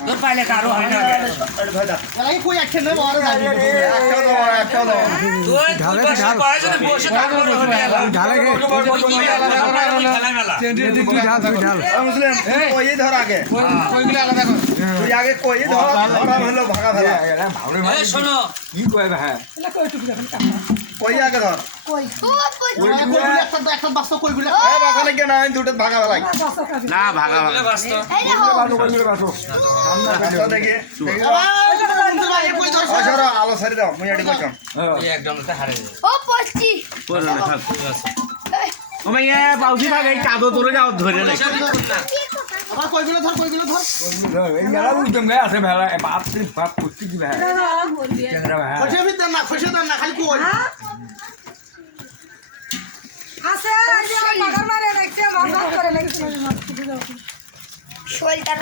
তোর পাইলে কারো হয় না এলাই কই একখান না বড় গাড়ি একটা দাও তুই বসে কয়েকজন বসে থাকবো ঢালে গে মুসলিম কই ধর আগে কইগুলো আলাদা কর তুই আগে কই ধর ধর হলো ভাগা ফেলা এই শোনো কি কই ভাই কই আগে ধর কইগুলো একটা বাস্তা কইগুলো এ বাসা লাগে না দুটো ভাগা ফেলাই না ভাগা বলে বাস্ত বাসা দেখি ও সরো আলো সারি দাও মুই এডি কইতাম এই একদম তো হারে যাবে ও পড়ছি ও ভাইয়া পাউজি ভাগ এই কাদো তোরে যাও ধরে নে আবার কইগুলো ধর এই মেলা উঠম গে আছে মেলা বাপ রে বাপ কুত্তি কি ভাই ক্যামেরা ভাই খসে ভিতর না খসে দেন না খালি কই আছে আজ আমার মাগার মারে রাখছে মাছ করে লাগছে শোলটা